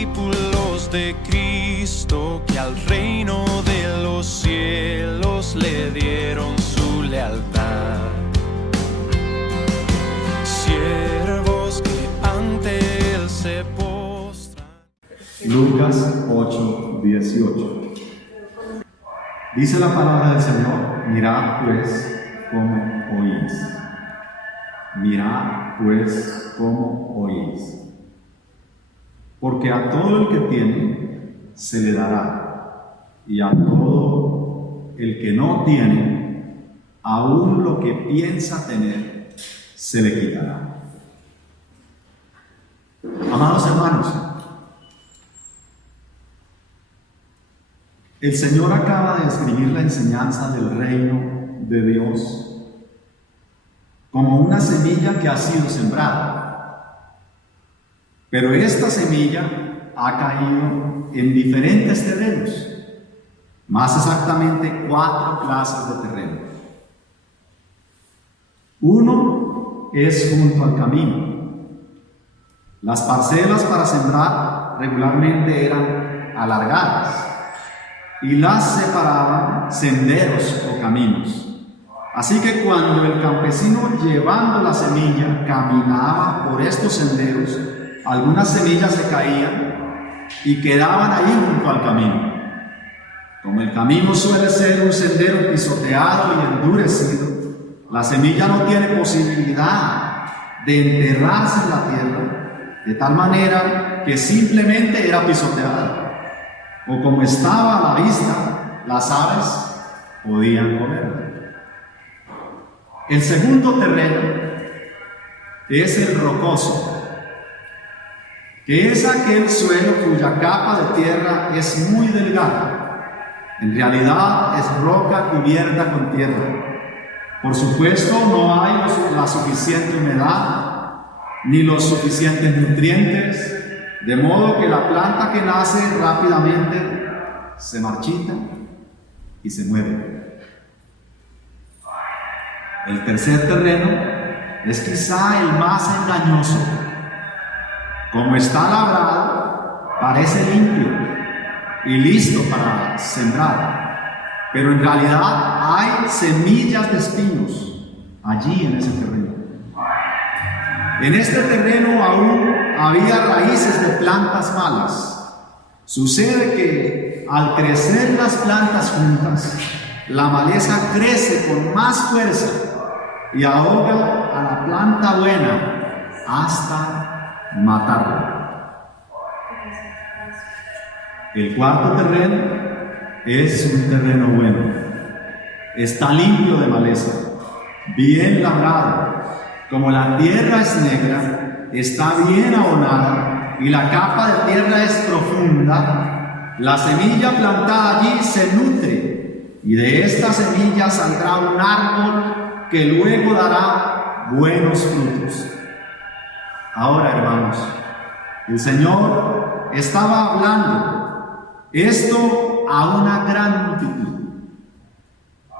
discípulos de Cristo que al reino de los cielos le dieron su lealtad. Siervos que ante él se postran. Lucas 8:18. Dice la palabra del Señor: mirad pues cómo oís. Mirad pues cómo oís. Porque a todo el que tiene se le dará, y a todo el que no tiene, aún lo que piensa tener, se le quitará. Amados hermanos, el Señor acaba de escribir la enseñanza del reino de Dios como una semilla que ha sido sembrada. Pero esta semilla ha caído en diferentes terrenos, más exactamente 4 clases de terreno. Uno es junto al camino. Las parcelas para sembrar regularmente eran alargadas y las separaban senderos o caminos. Así que cuando el campesino, llevando la semilla, caminaba por estos senderos, algunas semillas se caían y quedaban ahí junto al camino. Como el camino suele ser un sendero pisoteado y endurecido, la semilla no tiene posibilidad de enterrarse en la tierra, de tal manera que simplemente era pisoteada. O como estaba a la vista, las aves podían comerla. El segundo terreno es el rocoso, que es aquel suelo cuya capa de tierra es muy delgada. En realidad es roca cubierta con tierra. Por supuesto, no hay la suficiente humedad ni los suficientes nutrientes, de modo que la planta que nace rápidamente se marchita y se muere. El tercer terreno es quizá el más engañoso. Como está labrado, parece limpio y listo para sembrar, pero en realidad hay semillas de espinos allí en ese terreno. En este terreno aún había raíces de plantas malas. Sucede que al crecer las plantas juntas, la maleza crece con más fuerza y ahoga a la planta buena hasta matarla. El cuarto terreno es un terreno bueno. Está limpio de maleza, bien labrado. Como la tierra es negra, está bien abonada y la capa de tierra es profunda, la semilla plantada allí se nutre y de esta semilla saldrá un árbol que luego dará buenos frutos. Ahora, hermanos, el Señor estaba hablando esto a una gran multitud.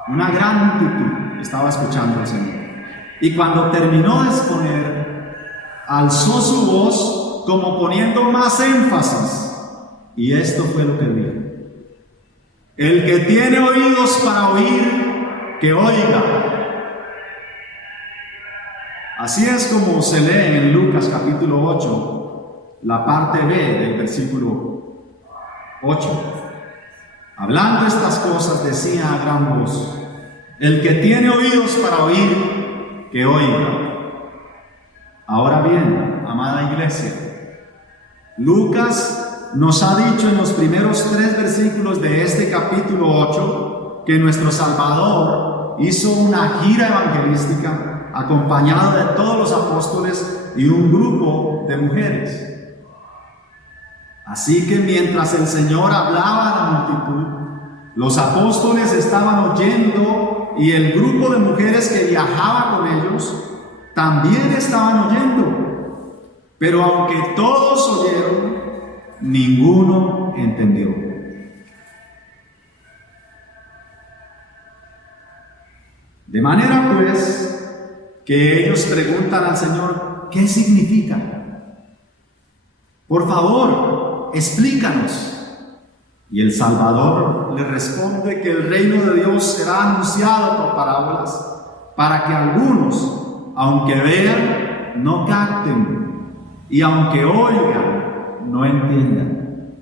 Una gran multitud estaba escuchando al Señor. Y cuando terminó de exponer, alzó su voz como poniendo más énfasis. Y esto fue lo que dijo: el que tiene oídos para oír, que oiga. Así es como se lee en Lucas capítulo 8, la parte B del versículo 8. Hablando estas cosas decía a gran voz: el que tiene oídos para oír, que oiga. Ahora bien, amada iglesia, Lucas nos ha dicho en los primeros 3 versículos de este capítulo 8 que nuestro Salvador hizo una gira evangelística acompañado de todos los apóstoles y un grupo de mujeres. Así que mientras el Señor hablaba a la multitud, los apóstoles estaban oyendo y el grupo de mujeres que viajaba con ellos también estaban oyendo. Pero aunque todos oyeron, ninguno entendió. De manera pues que ellos preguntan al Señor: ¿qué significa? Por favor, explícanos. Y el Salvador le responde que el reino de Dios será anunciado por parábolas, para que algunos, aunque vean, no capten, y aunque oigan, no entiendan.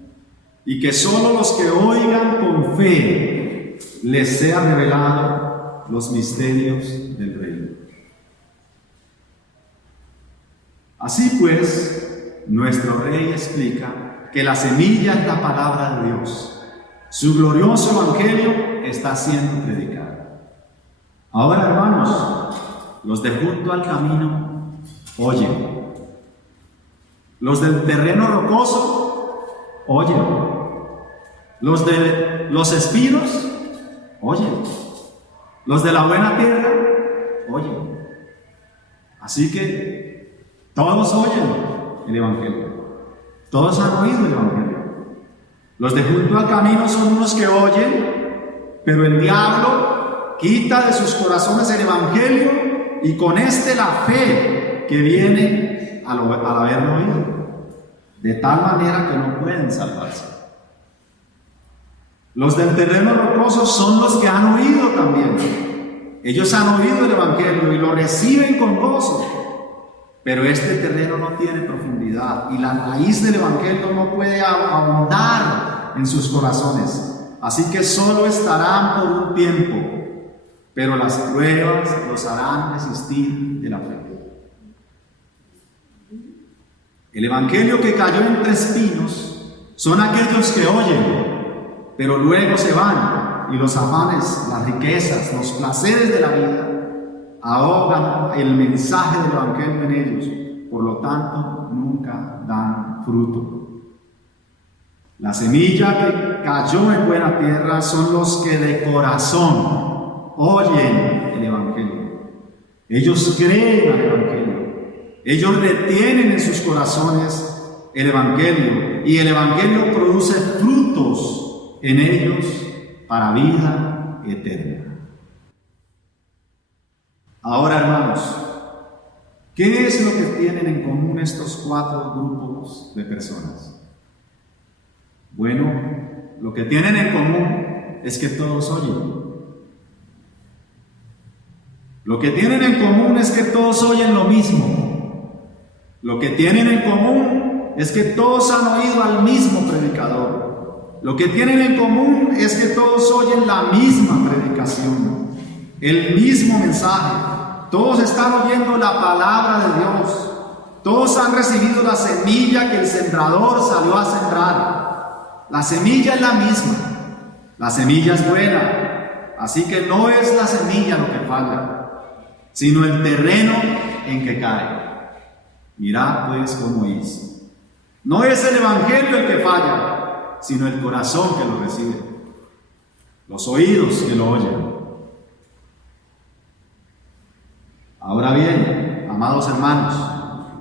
Y que solo los que oigan con fe les sea revelado los misterios del reino. Así pues, nuestro Rey explica que la semilla es la palabra de Dios. Su glorioso evangelio está siendo predicado. Ahora, hermanos, los de junto al camino oyen. Los del terreno rocoso oyen. Los de los espinos oyen. Los de la buena tierra oyen. Así que todos oyen el evangelio. Todos han oído el evangelio. Los de junto al camino son unos que oyen, pero el diablo quita de sus corazones el evangelio y con este la fe que viene al haberlo oído, de tal manera que no pueden salvarse. Los del terreno rocoso son los que han oído también. Ellos han oído el evangelio y lo reciben con gozo. Pero este terreno no tiene profundidad y la raíz del evangelio no puede ahondar en sus corazones. Así que solo estarán por un tiempo, pero las pruebas los harán resistir de la fe. El evangelio que cayó entre espinos son aquellos que oyen, pero luego se van y los afanes, las riquezas, los placeres de la vida ahogan el mensaje del evangelio en ellos, por lo tanto nunca dan fruto. La semilla que cayó en buena tierra son los que de corazón oyen el evangelio. Ellos creen al evangelio, ellos retienen en sus corazones el evangelio y el evangelio produce frutos en ellos para vida eterna. Ahora, hermanos, ¿qué es lo que tienen en común estos 4 grupos de personas? Bueno, lo que tienen en común es que todos oyen. Lo que tienen en común es que todos oyen lo mismo. Lo que tienen en común es que todos han oído al mismo predicador. Lo que tienen en común es que todos oyen la misma predicación, el mismo mensaje. Todos están oyendo la palabra de Dios. Todos han recibido la semilla que el sembrador salió a sembrar. La semilla es la misma. La semilla es buena. Así que no es la semilla lo que falla, sino el terreno en que cae. Mirad pues cómo es. No es el evangelio el que falla, sino el corazón que lo recibe, los oídos que lo oyen. Ahora bien, amados hermanos,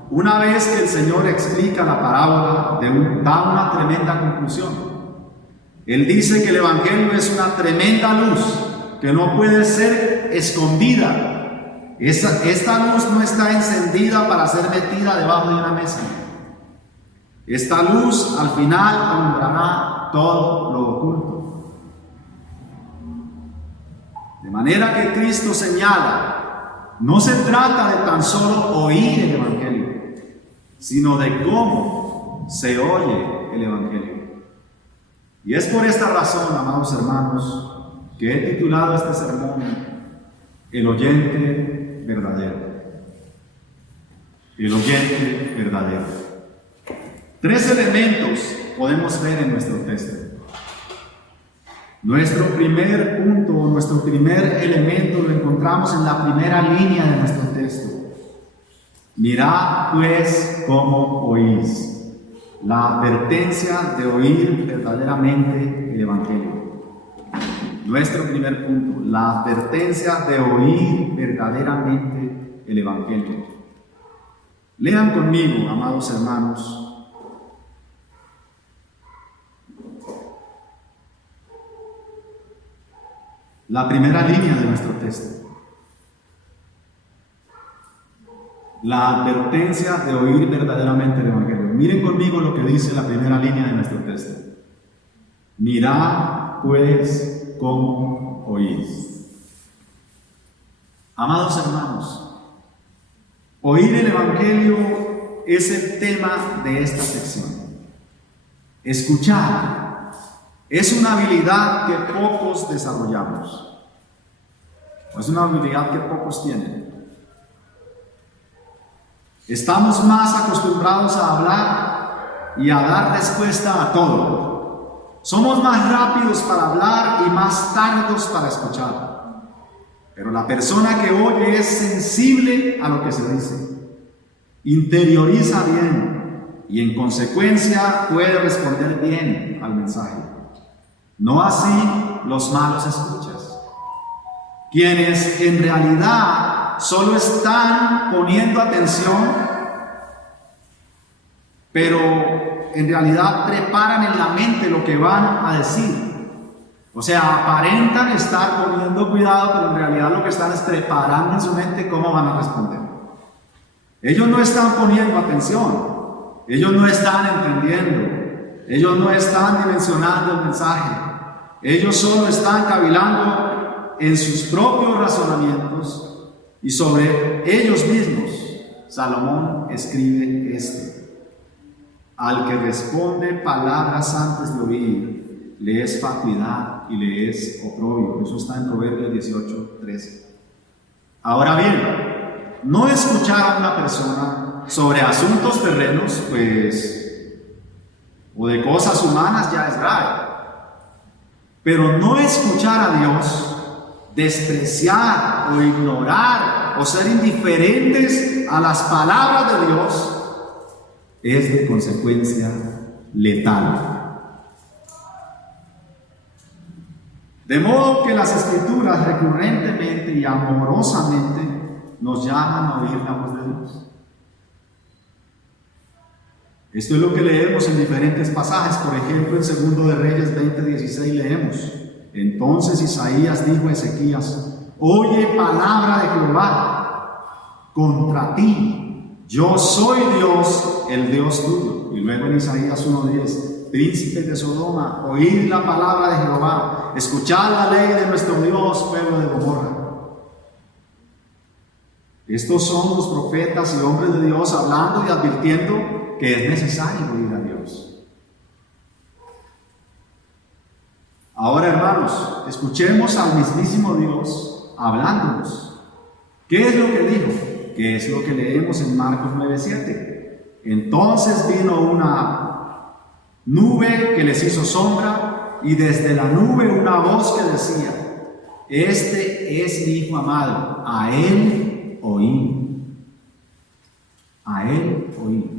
una vez que el Señor explica la parábola, da una tremenda conclusión. Él dice que el evangelio es una tremenda luz que no puede ser escondida. Esta luz no está encendida para ser metida debajo de una mesa. Esta luz al final alumbrará todo lo oculto. De manera que Cristo señala, no se trata de tan solo oír el evangelio, sino de cómo se oye el evangelio. Y es por esta razón, amados hermanos, que he titulado este sermón El oyente verdadero. El oyente verdadero. 3 elementos podemos ver en nuestro texto. Nuestro primer punto, nuestro primer elemento lo encontramos en la primera línea de nuestro texto. Mirad pues cómo oís. La advertencia de oír verdaderamente el evangelio. Nuestro primer punto, la advertencia de oír verdaderamente el evangelio. Lean conmigo, amados hermanos, la primera línea de nuestro texto. La advertencia de oír verdaderamente el evangelio. miren conmigo lo que dice la primera línea de nuestro texto. Mirad pues cómo oís. Amados hermanos, oír el Evangelio es el tema de esta sección. Escuchar es una habilidad que pocos desarrollamos. Es una habilidad que pocos tienen. Estamos más acostumbrados a hablar y a dar respuesta a todo. Somos más rápidos para hablar y más tardos para escuchar. Pero la persona que oye es sensible a lo que se dice, interioriza bien y en consecuencia puede responder bien al mensaje. No así los malos escuchas, quienes en realidad solo están poniendo atención, pero en realidad preparan en la mente lo que van a decir. O sea, aparentan estar poniendo cuidado, pero en realidad lo que están es preparando en su mente cómo van a responder. Ellos no están poniendo atención, ellos no están entendiendo, ellos no están dimensionando el mensaje, ellos solo están cavilando en sus propios razonamientos y sobre ellos mismos. Salomón escribe esto: al que responde palabras antes de oír, le es fatuidad y le es oprobio. Eso está en Proverbios 18:13. Ahora bien, no escuchar a una persona sobre asuntos terrenos, o de cosas humanas ya es grave. Pero no escuchar a Dios, despreciar o ignorar o ser indiferentes a las palabras de Dios, es de consecuencia letal. De modo que las Escrituras recurrentemente y amorosamente nos llaman a oír la voz de Dios. Esto es lo que leemos en diferentes pasajes. Por ejemplo, en 2 de Reyes 20:16 leemos: entonces Isaías dijo a Ezequías: oye palabra de Jehová contra ti, yo soy Dios, el Dios tuyo. Y luego en Isaías 1:10: príncipes de Sodoma, oíd la palabra de Jehová, escuchad la ley de nuestro Dios, pueblo de Gomorra. Estos son los profetas y hombres de Dios hablando y advirtiendo que es necesario oír a Dios. Ahora, hermanos, escuchemos al mismísimo Dios hablándonos. ¿Qué es lo que dijo? ¿Qué es lo que leemos en Marcos 9:7? Entonces vino una nube que les hizo sombra, y desde la nube una voz que decía: este es mi Hijo amado, a él oí. A él oí.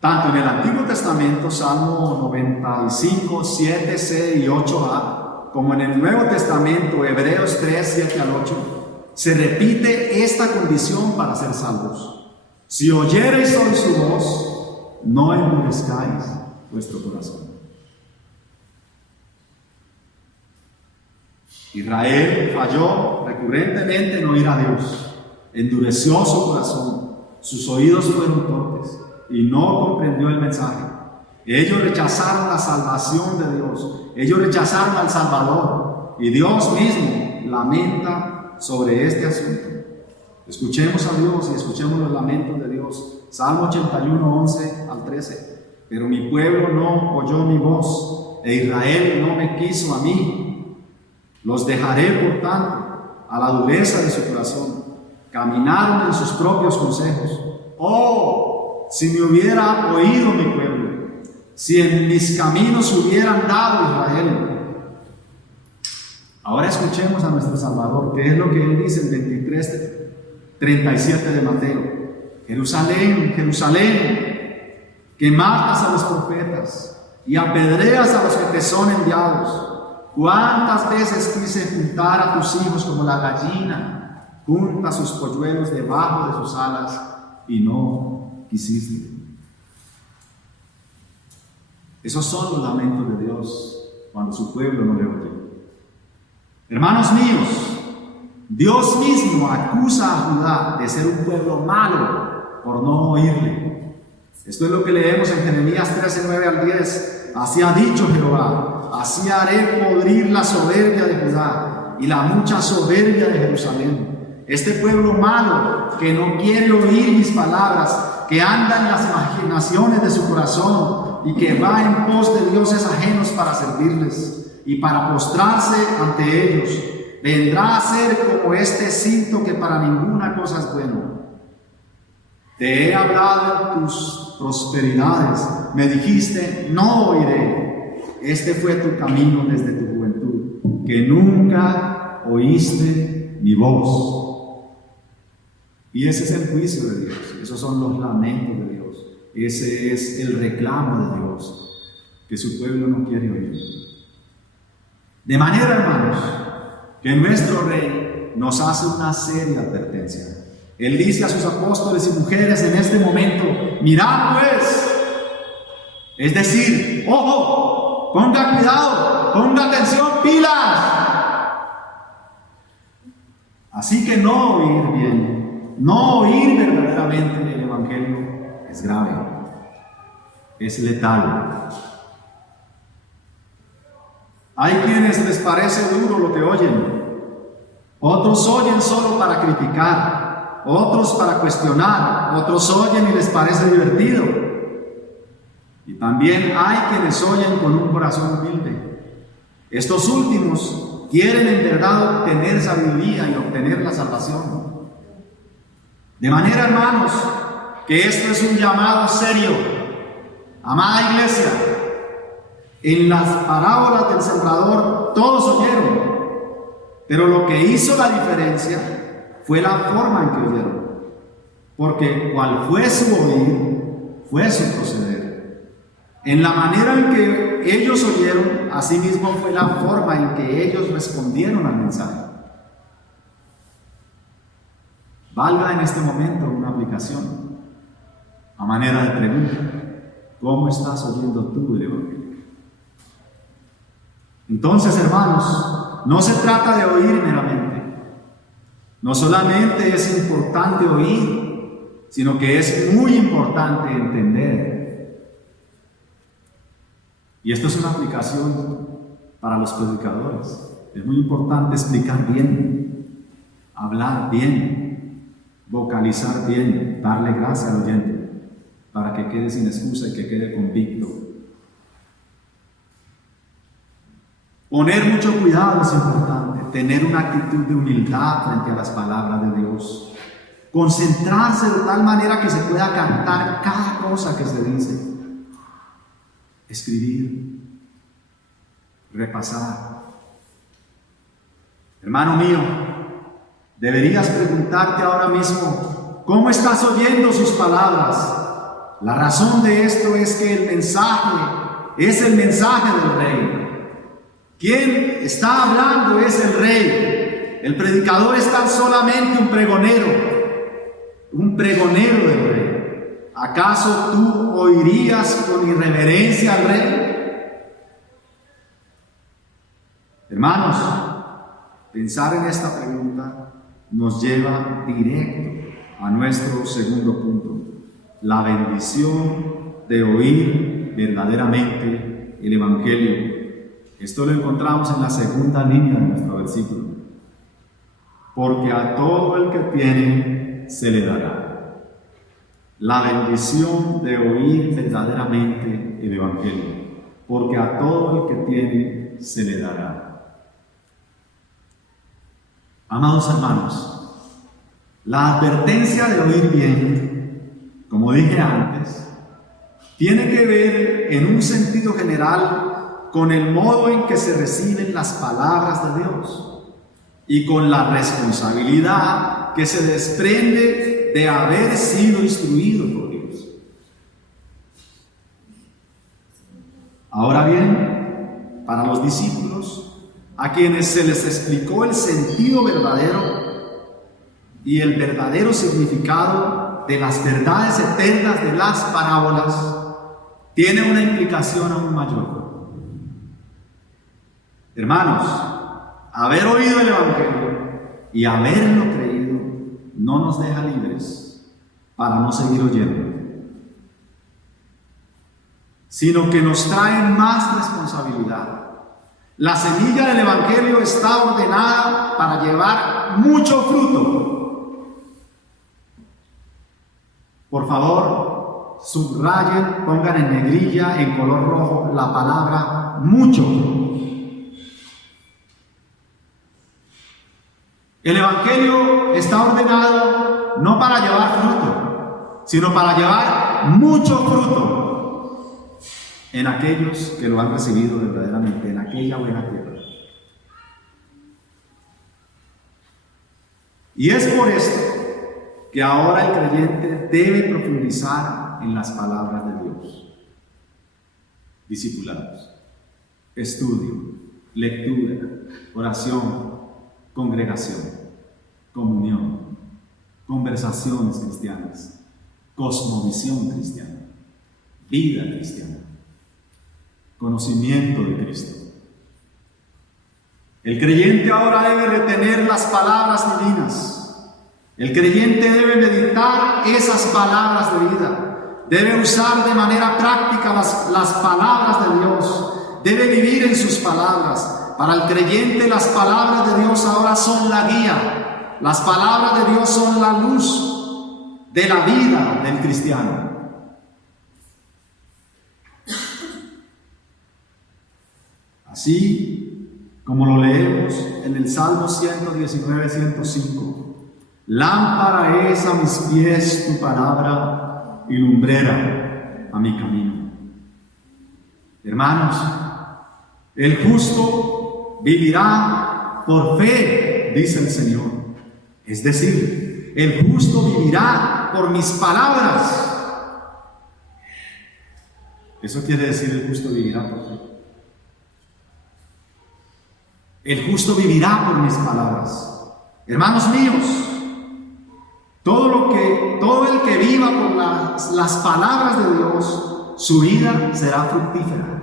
Tanto en el Antiguo Testamento, Salmo 95, 7, C y 8a, como en el Nuevo Testamento, Hebreos 3, 7 al 8, se repite esta condición para ser salvos: si oyereis hoy su voz, no endurezcáis vuestro corazón. Israel falló recurrentemente en oír a Dios, endureció su corazón, sus oídos fueron torpes y no comprendió el mensaje. Ellos rechazaron la salvación de Dios, ellos rechazaron al Salvador, y Dios mismo lamenta sobre este asunto. Escuchemos a Dios y escuchemos los lamentos de Dios. Salmo 81, 11 al 13. Pero mi pueblo no oyó mi voz, e Israel no me quiso a mí. Los dejaré, por tanto, a la dureza de su corazón. Caminaron en sus propios consejos. ¡Oh! Si me hubiera oído mi pueblo, si en mis caminos hubieran dado Israel. Ahora escuchemos a nuestro Salvador, que es lo que él dice en 23:37 de Mateo: Jerusalén, Jerusalén, que matas a los profetas y apedreas a los que te son enviados. ¿Cuántas veces quise juntar a tus hijos como la gallina junta sus polluelos debajo de sus alas, y no quisiste? Esos son los lamentos de Dios cuando su pueblo no le oye. Hermanos míos, Dios mismo acusa a Judá de ser un pueblo malo por no oírle. Esto es lo que leemos en Jeremías 13, 9 al 10. Así ha dicho Jehová, así haré podrir la soberbia de Judá y la mucha soberbia de Jerusalén. Este pueblo malo que no quiere oír mis palabras, que anda en las imaginaciones de su corazón y que va en pos de dioses ajenos para servirles y para postrarse ante ellos, vendrá a ser como este cinto que para ninguna cosa es bueno. Te he hablado en tus prosperidades, me dijiste, no oiré. Este fue tu camino desde tu juventud, que nunca oíste mi voz. Y ese es el juicio de Dios, esos son los lamentos de Dios, ese es el reclamo de Dios, que su pueblo no quiere oír. De manera, hermanos, que nuestro Rey nos hace una seria advertencia. Él dice a sus apóstoles y mujeres en este momento, mirad pues, es decir, ojo, ponga cuidado, ponga atención, pilas. Así que no oír bien, no oír verdaderamente el Evangelio es grave, es letal. Hay quienes les parece duro lo que oyen, otros oyen solo para criticar, otros para cuestionar, otros oyen y les parece divertido. Y también hay quienes oyen con un corazón humilde. Estos últimos quieren en verdad obtener sabiduría y obtener la salvación. De manera, hermanos, que esto es un llamado serio. Amada iglesia, en las parábolas del sembrador todos oyeron, pero lo que hizo la diferencia fue la forma en que oyeron, porque cual fue su oír, fue su proceder. En la manera en que ellos oyeron, asimismo fue la forma en que ellos respondieron al mensaje. Valga en este momento una aplicación, a manera de pregunta: ¿cómo estás oyendo tú el Evangelio? Entonces, hermanos, no se trata de oír meramente. No solamente es importante oír, sino que es muy importante entender. Y esto es una aplicación para los predicadores. Es muy importante explicar bien, hablar bien, vocalizar bien, darle gracia al oyente, para que quede sin excusa y que quede convicto. Poner mucho cuidado es importante, tener una actitud de humildad frente a las palabras de Dios, concentrarse de tal manera que se pueda cantar cada cosa que se dice, escribir, repasar. Hermano mío, deberías preguntarte ahora mismo, ¿cómo estás oyendo sus palabras? La razón de esto es que el mensaje es el mensaje del Rey. Quien está hablando es el Rey. El predicador es tan solamente un pregonero del Rey. ¿Acaso tú oirías con irreverencia al Rey? Hermanos, pensar en esta pregunta nos lleva directo a nuestro segundo punto: la bendición de oír verdaderamente el Evangelio. Esto lo encontramos en la segunda línea de nuestro versículo. Porque a todo el que tiene se le dará. La bendición de oír verdaderamente el Evangelio. Porque a todo el que tiene se le dará. Amados hermanos, la advertencia de oír bien, como dije antes, tiene que ver en un sentido general con el modo en que se reciben las palabras de Dios y con la responsabilidad que se desprende de haber sido instruido por Dios. Ahora bien, para los discípulos, a quienes se les explicó el sentido verdadero y el verdadero significado de las verdades eternas de las parábolas, tiene una implicación aún mayor. Hermanos, haber oído el Evangelio y haberlo creído no nos deja libres para no seguir oyendo, sino que nos trae más responsabilidad. La semilla del Evangelio está ordenada para llevar mucho fruto. Por favor, subrayen, pongan en negrilla, en color rojo, la palabra mucho. El Evangelio está ordenado no para llevar fruto, sino para llevar mucho fruto en aquellos que lo han recibido verdaderamente, en aquella buena tierra. Y es por esto que ahora el creyente debe profundizar en las palabras de Dios. Discipulados, estudio, lectura, oración, congregación, comunión, conversaciones cristianas, cosmovisión cristiana, vida cristiana, conocimiento de Cristo. El creyente ahora debe retener las palabras divinas. El creyente debe meditar esas palabras de vida. Debe usar de manera práctica las palabras de Dios. Debe vivir en sus palabras. Para el creyente las palabras de Dios ahora son la guía. Las palabras de Dios son la luz de la vida del cristiano. Así como lo leemos en el Salmo 119, 105. Lámpara es a mis pies tu palabra y lumbrera a mi camino. Hermanos, el justo vivirá por fe, dice el Señor. Es decir, el justo vivirá por mis palabras. Eso quiere decir el justo vivirá por fe. El justo vivirá por mis palabras. Hermanos míos, todo el que viva por las palabras de Dios, su vida será fructífera.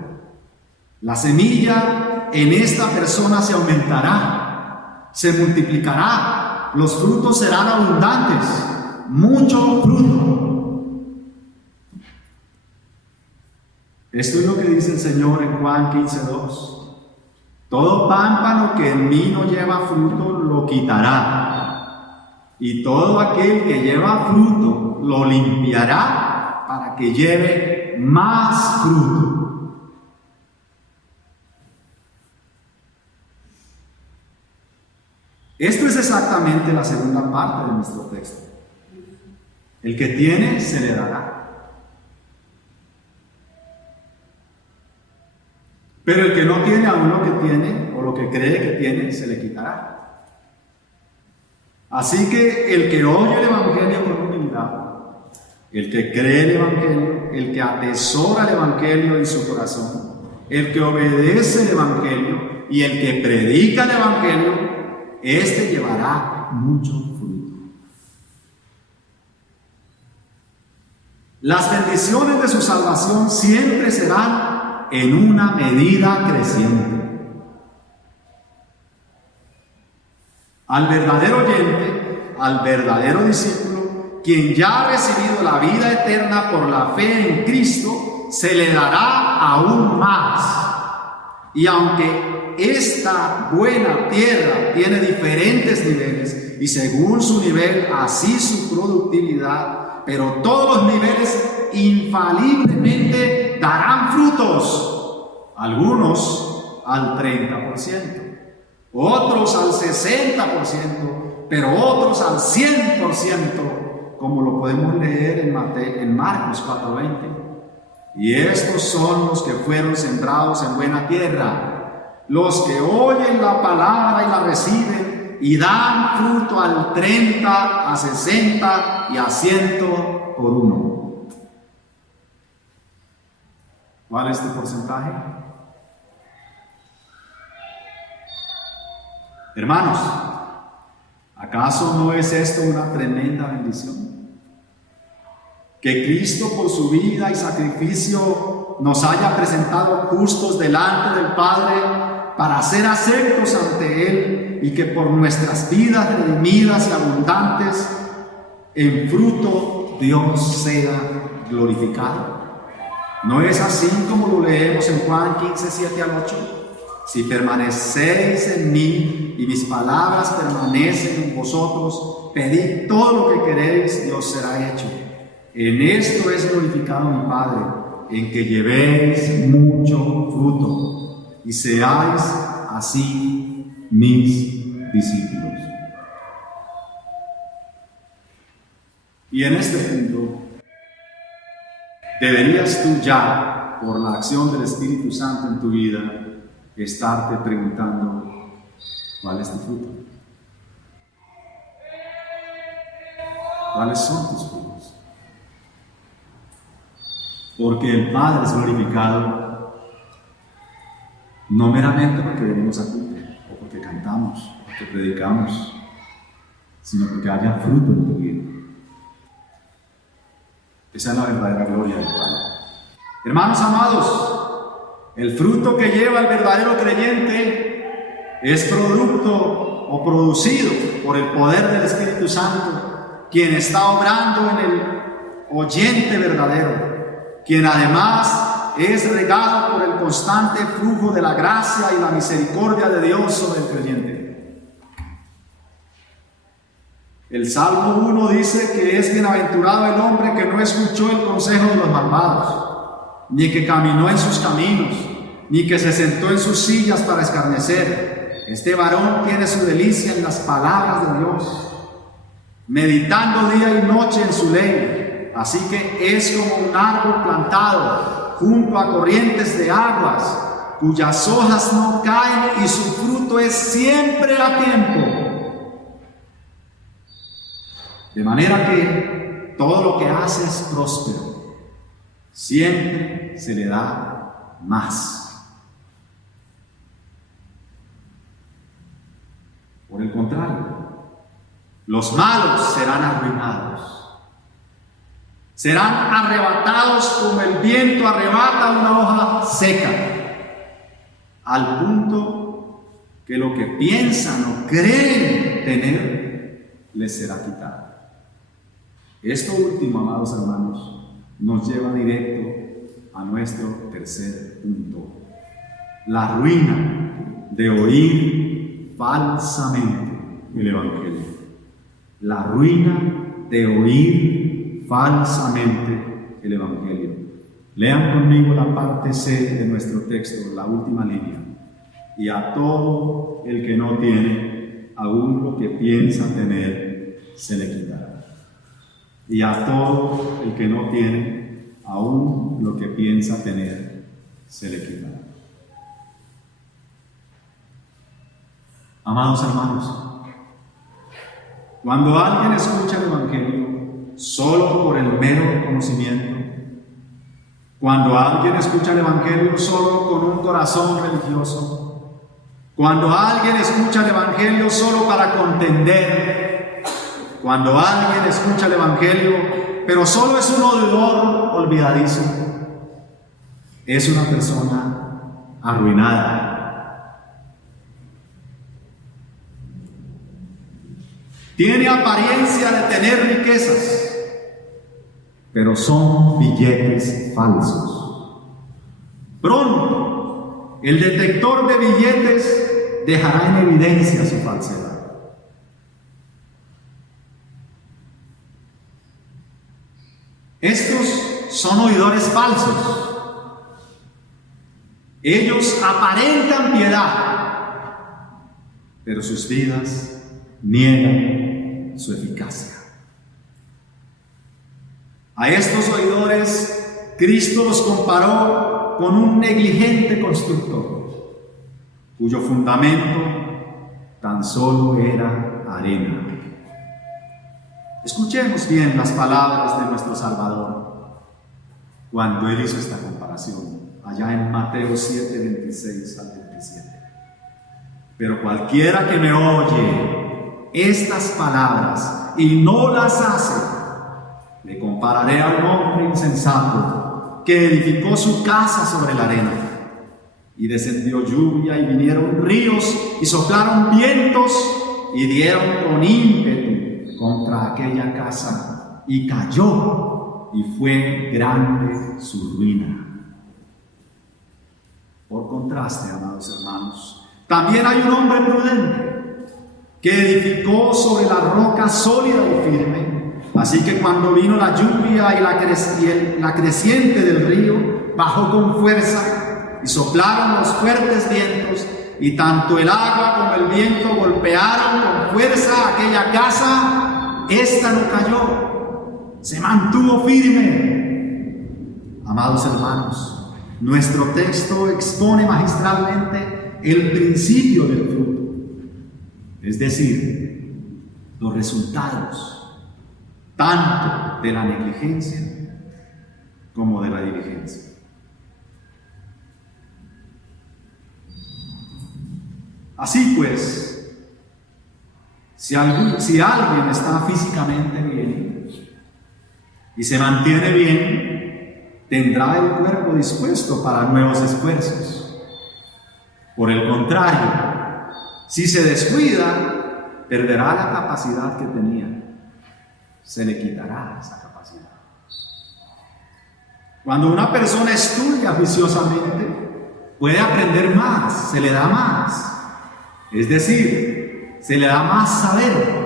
La semilla en esta persona se aumentará, se multiplicará, los frutos serán abundantes, mucho fruto. Esto es lo que dice el Señor en Juan 15:2. Todo pámpano que en mí no lleva fruto lo quitará, y todo aquel que lleva fruto lo limpiará para que lleve más fruto. Esto es exactamente la segunda parte de nuestro texto. El que tiene, se le dará. Pero el que no tiene aún lo que tiene, o lo que cree que tiene, se le quitará. Así que el que oye el Evangelio con humildad, el que cree el Evangelio, el que atesora el Evangelio en su corazón, el que obedece el Evangelio y el que predica el Evangelio, este llevará mucho fruto. Las bendiciones de su salvación siempre serán en una medida creciente. Al verdadero oyente, al verdadero discípulo, quien ya ha recibido la vida eterna por la fe en Cristo, se le dará aún más. Y aunque esta buena tierra tiene diferentes niveles, y según su nivel, así su productividad, pero todos los niveles infaliblemente darán frutos, algunos al 30%, otros al 60%, pero otros al 100%, como lo podemos leer en Marcos 4:20. Y estos son los que fueron sembrados en buena tierra, los que oyen la palabra y la reciben y dan fruto al 30, a 60 y a 100 por uno. ¿Cuál es tu porcentaje? Hermanos, ¿acaso no es esto una tremenda bendición? Que Cristo por su vida y sacrificio nos haya presentado justos delante del Padre para ser aceptos ante Él, y que por nuestras vidas redimidas y abundantes en fruto Dios sea glorificado. ¿No es así como lo leemos en Juan 15, 7 al 8? Si permanecéis en mí y mis palabras permanecen en vosotros, pedid todo lo que queréis y os será hecho. En esto es glorificado mi Padre, en que llevéis mucho fruto y seáis así mis discípulos. Y en este punto, deberías tú ya, por la acción del Espíritu Santo en tu vida, estarte preguntando, ¿cuál es tu fruto? ¿Cuáles son tus frutos? Porque el Padre es glorificado no meramente porque venimos a culto, o porque cantamos, o porque predicamos, sino porque haya fruto en tu vida. Esa es la verdadera gloria del Padre. Hermanos amados, el fruto que lleva el verdadero creyente es producto o producido por el poder del Espíritu Santo, quien está obrando en el oyente verdadero, quien además es regado por el constante flujo de la gracia y la misericordia de Dios sobre el creyente. El Salmo 1 dice que es bienaventurado el hombre que no escuchó el consejo de los malvados, ni que caminó en sus caminos, ni que se sentó en sus sillas para escarnecer. Este varón tiene su delicia en las palabras de Dios, meditando día y noche en su ley. Así que es como un árbol plantado junto a corrientes de aguas, cuyas hojas no caen y su fruto es siempre a tiempo. De manera que todo lo que hace es próspero. Siempre se le da más. Por el contrario, los malos serán arruinados. Serán arrebatados como el viento arrebata una hoja seca, al punto que lo que piensan o creen tener les será quitado. Esto último, amados hermanos, nos lleva directo a nuestro tercer punto: la ruina de oír falsamente el Evangelio. La ruina de oír falsamente el Evangelio. Lean conmigo la parte C de nuestro texto, la última línea. Y a todo el que no tiene, aún lo que piensa tener, se le quitará. Y a todo el que no tiene, aún lo que piensa tener, se le quitará. Amados hermanos, cuando alguien escucha el Evangelio solo por el mero conocimiento, cuando alguien escucha el Evangelio solo con un corazón religioso, cuando alguien escucha el Evangelio solo para contender, cuando alguien escucha el Evangelio, pero solo es un oidor olvidadizo, es una persona arruinada. Tiene apariencia de tener riquezas, pero son billetes falsos. Pronto, el detector de billetes dejará en evidencia su falsedad. Estos son oidores falsos. Ellos aparentan piedad, pero sus vidas niegan su eficacia. A estos oidores, Cristo los comparó con un negligente constructor, cuyo fundamento tan solo era arena. Escuchemos bien las palabras de nuestro Salvador cuando Él hizo esta comparación, allá en Mateo 7, 26 al 27. Pero cualquiera que me oye estas palabras y no las hace, le compararé a un hombre insensato que edificó su casa sobre la arena. Y descendió lluvia y vinieron ríos y soplaron vientos y dieron con ímpetu contra aquella casa, y cayó, y fue grande su ruina. Por contraste, amados hermanos, también hay un hombre prudente que edificó sobre la roca sólida y firme. Así que cuando vino la lluvia y la creciente del río, bajó con fuerza y soplaron los fuertes vientos, y tanto el agua como el viento golpearon con fuerza aquella casa. Esta no cayó, se mantuvo firme. Amados hermanos, nuestro texto expone magistralmente el principio del fruto, es decir, los resultados tanto de la negligencia como de la diligencia. Así pues, si alguien está físicamente bien y se mantiene bien, tendrá el cuerpo dispuesto para nuevos esfuerzos. Por el contrario, si se descuida, perderá la capacidad que tenía. Se le quitará esa capacidad. Cuando una persona estudia juiciosamente, puede aprender más, se le da más. Es decir, se le da más saber,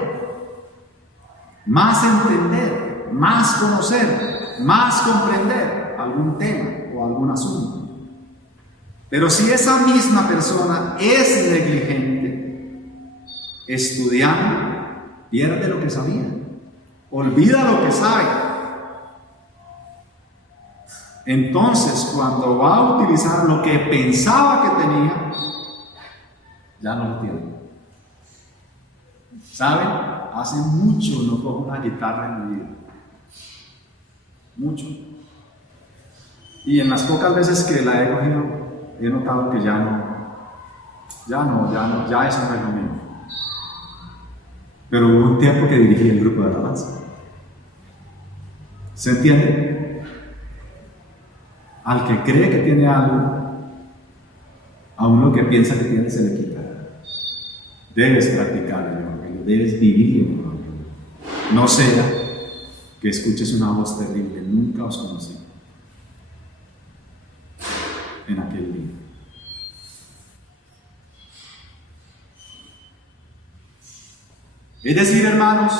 más entender, más conocer, más comprender algún tema o algún asunto. Pero si esa misma persona es negligente, estudiando, pierde lo que sabía, olvida lo que sabe. Entonces, cuando va a utilizar lo que pensaba que tenía, ya no lo tiene. ¿Saben? Hace mucho no cojo una guitarra en mi vida. Mucho. Y en las pocas veces que la he cogido, he notado que ya eso no es lo mío. Pero hubo un tiempo que dirigí el grupo de alabanza. ¿Se entiende? Al que cree que tiene algo, a uno que piensa que tiene se le quita. Debes practicar el evangelio, debes vivir el evangelio. No sea que escuches una voz terrible, nunca os conocí en aquel día. Es decir, hermanos,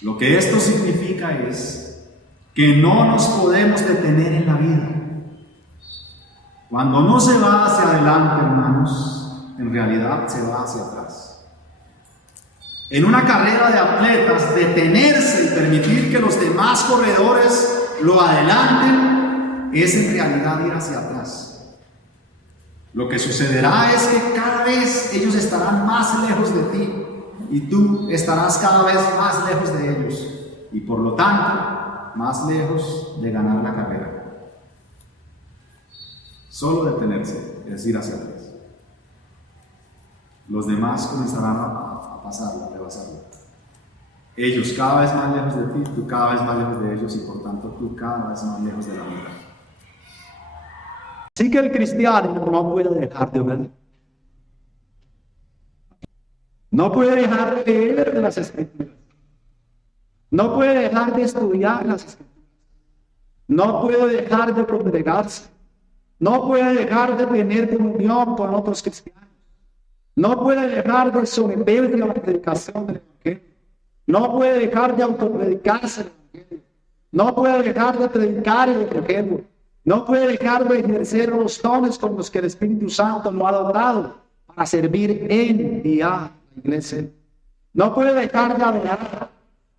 lo que esto significa es que no nos podemos detener en la vida. Cuando no se va hacia adelante, hermanos, en realidad se va hacia atrás. En una carrera de atletas, detenerse y permitir que los demás corredores lo adelanten es en realidad ir hacia atrás. Lo que sucederá es que cada vez ellos estarán más lejos de ti y tú estarás cada vez más lejos de ellos y por lo tanto más lejos de ganar la carrera. Solo detenerse es ir hacia atrás. Los demás comenzarán a pasarla, a rebasarla. Ellos cada vez más lejos de ti, tú cada vez más lejos de ellos y por tanto tú cada vez más lejos de la meta. Así que el cristiano no puede dejar de orar. No puede dejar de leer las Escrituras. No puede dejar de estudiar las Escrituras. No puede dejar de congregarse. No puede dejar de tener comunión con otros cristianos. No puede dejar de someterse a la predicación del Evangelio. No puede dejar de autopredicarse el Evangelio. No puede dejar de predicar el Evangelio. No puede dejar de ejercer los dones con los que el Espíritu Santo lo ha dado para servir en y a la iglesia. No puede dejar de adorar.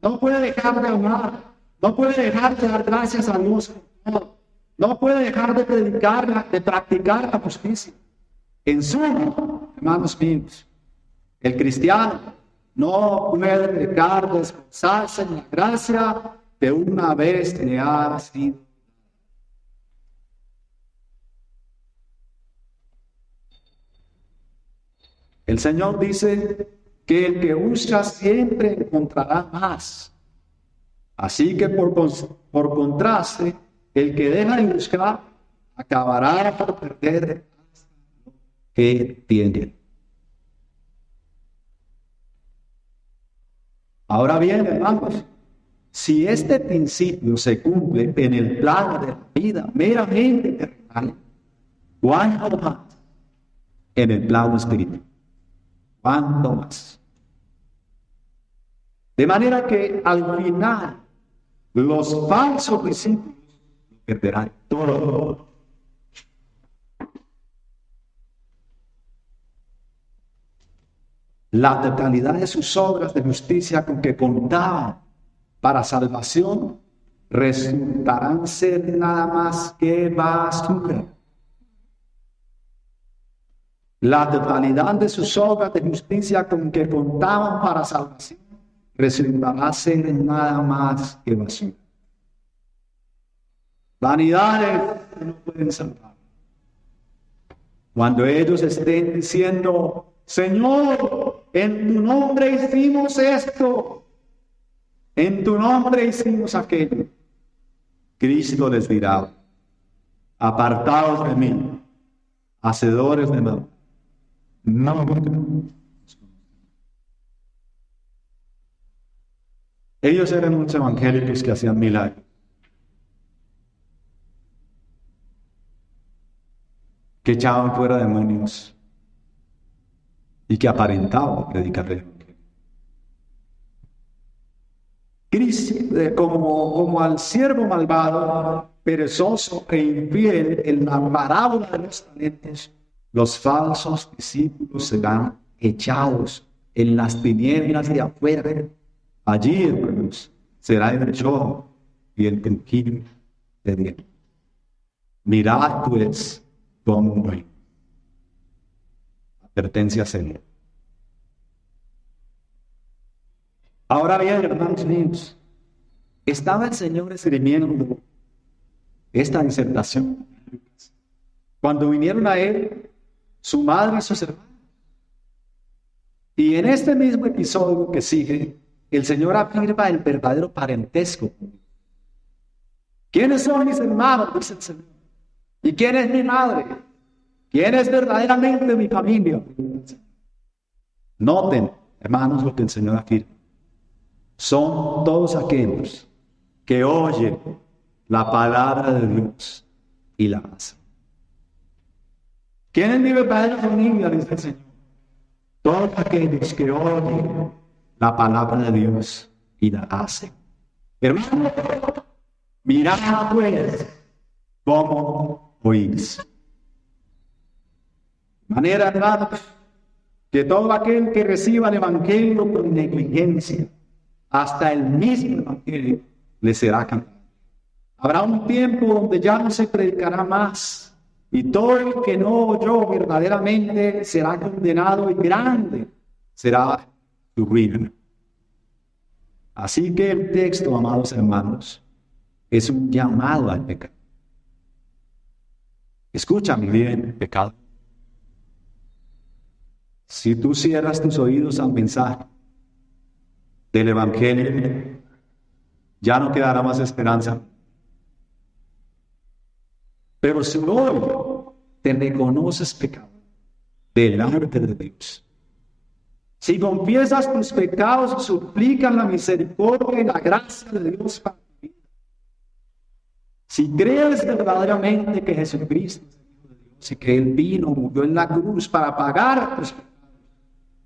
No puede dejar de amar. No puede dejar de dar gracias a Dios. No puede dejar de predicar, de practicar la justicia. En suma, hermanos míos, el cristiano no puede dejar de esforzarse en la gracia de una vez le ha sido. El Señor dice que el que busca siempre encontrará más. Así que por contraste, el que deja de buscar acabará por perder lo que tiene. Ahora bien, hermanos, si este principio se cumple en el plano de la vida meramente terrenal, ¿cuánto más en el plano espiritual? ¿Cuánto más? De manera que al final los falsos discípulos perderán todo. La totalidad de sus obras de justicia con que contaban para salvación resultarán ser nada más que basura. La totalidad de sus obras de justicia con que contaban para salvación resultará ser nada más que basura. Vanidades que no pueden salvar. Cuando ellos estén diciendo: Señor, en tu nombre hicimos esto, en tu nombre hicimos aquello, Cristo les dirá: apartados de mí, hacedores de mal. No. Ellos eran unos evangélicos que hacían milagros, que echaban fuera demonios y que aparentaban predicar el evangelio. Cristo, como al siervo malvado, perezoso e infiel, en la parábola de los talentos, los falsos discípulos serán echados en las tinieblas de afuera. Allí, hermanos, será el yo y el crujir de Dios. Mirad pues cómo voy. Advertencia seria. Ahora bien, hermanos míos, estaba el Señor escribiendo esta disertación cuando vinieron a él su madre y sus hermanos. Y en este mismo episodio que sigue, el Señor afirma el verdadero parentesco. ¿Quiénes son mis hermanos?, dice el Señor. ¿Y quién es mi madre? ¿Quién es verdaderamente mi familia? Noten, hermanos, lo que el Señor afirma. Son todos aquellos que oyen la palabra de Dios y la hacen. ¿Quién es mi verdadera familia?, dice el Señor. Todos aquellos que oyen la palabra de Dios y la hacen. Hermano, mirad pues cómo oís. De manera, hermanos, que todo aquel que reciba el evangelio con negligencia, hasta el mismo evangelio le será cambiado. Habrá un tiempo donde ya no se predicará más, y todo el que no oyó verdaderamente será condenado, y grande será su ruina. Así que el texto, amados hermanos, es un llamado al pecado. Escúchame bien, pecado. Si tú cierras tus oídos al mensaje del evangelio, ya no quedará más esperanza. Pero si hoy te reconoces pecado delante de Dios, si confiesas tus pecados y suplicas la misericordia y la gracia de Dios para tu vida, si crees verdaderamente que Jesucristo es el Hijo de Dios y que Él vino, murió en la cruz para pagar tus pecados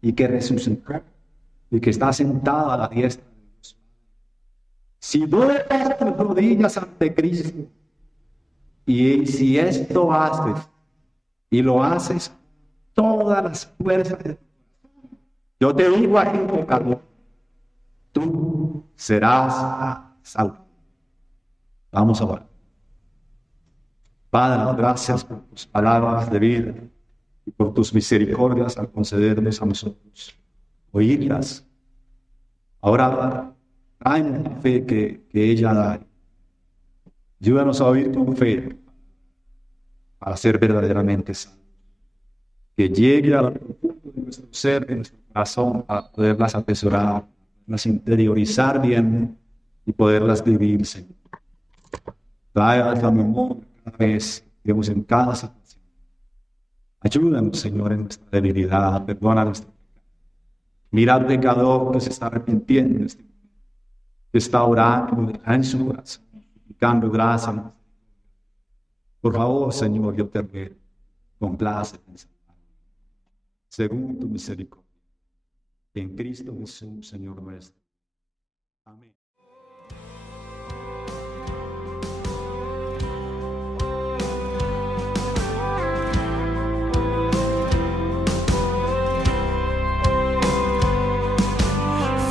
y que resucitó y que está sentado a la diestra de Dios, si doblas tus rodillas ante Cristo, y si esto haces y lo haces todas las fuerzas de tu corazón, yo te digo a ti, pecador, tú serás salvo. Vamos a orar. Padre, gracias por tus palabras de vida y por tus misericordias al concedernos a nosotros oírlas. Ahora, tráenos la fe que ella da. Ayúdanos a oír con fe para ser verdaderamente santos. Que llegue a lo profundo de nuestro ser, de nuestro corazón, para poderlas atesorar, las interiorizar bien y poderlas vivir, Señor. Tráelas a memoria cada vez, digamos, en cada situación. Ayúdanos, Señor, en nuestra debilidad. Perdona nuestro pecado. Mira al pecador que se está arrepintiendo en este momento, está orando en su corazón, dando gracias. Por favor, Señor, yo te ruego, complace según tu misericordia. En Cristo Jesús, Señor nuestro. Amén.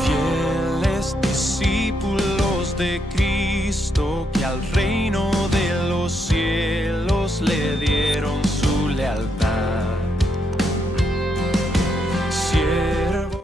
Fieles discípulos de Cristo que al reino de los cielos le dieron su lealtad.